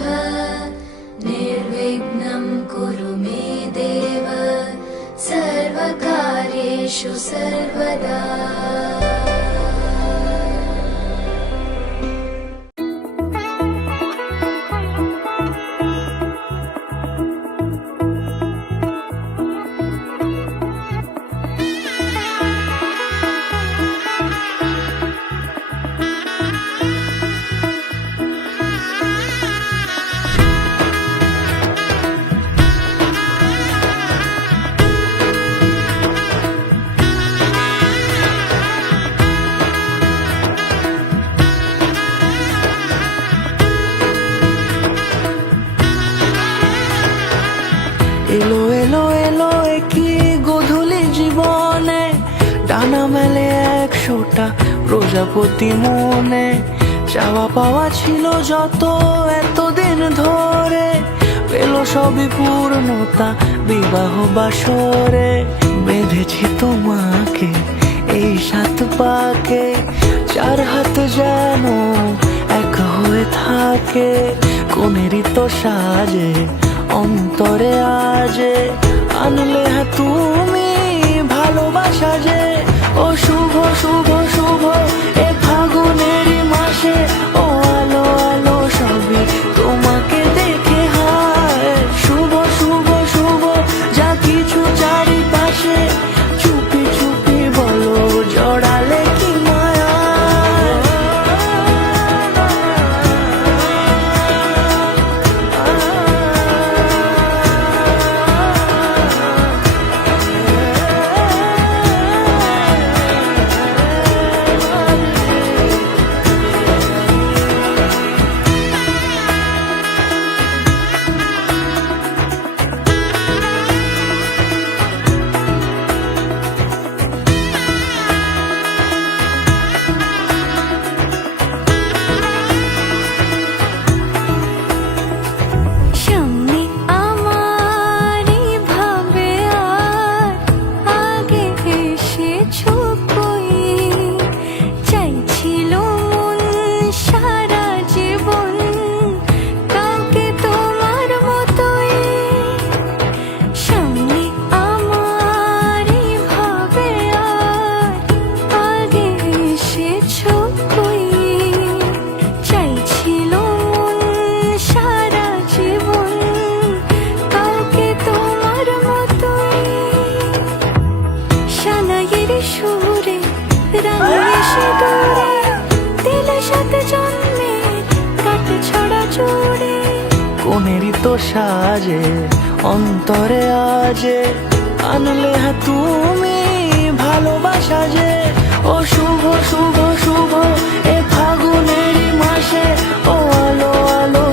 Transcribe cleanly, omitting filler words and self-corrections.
शुभ निर्विघ्नं कुरु मे देव सर्वकार्येषु सर्वदा। এলো এলো এলো কি গোধূলি জীবনে, ডানা মেলে 100টা প্রজাপতি মনে। চাওয়া পাওয়া ছিল যত এতদিন ধরে, পেল সবই পূর্ণতা বিবাহ বাসরে। বেঁধেছি তোমাকে এই 7 পাকে, 4 হাত যেন এক হয়ে থাকে। কোনেরই তো সাজে অন্তরে আজে, আনলে হ্যাঁ তুমি ভালোবাসা যে। ও শুভ শুভ শুভ এ ফাগুনেরই মাসে, ও আলো আলো সবই তোমাকে দেখে হায়। শুভ শুভ শুভ যা কিছু চারিপাশে, চুপি চুপি বলো জড়ালে কি মায়া। কোনেরই তো সাজে অন্তরে আজে, আনলে হ্যাঁ তুমি ভালোবাসা যে। ও শুভ শুভ শুভ এ ফাগুনেরই মাসে, ও আলো আলো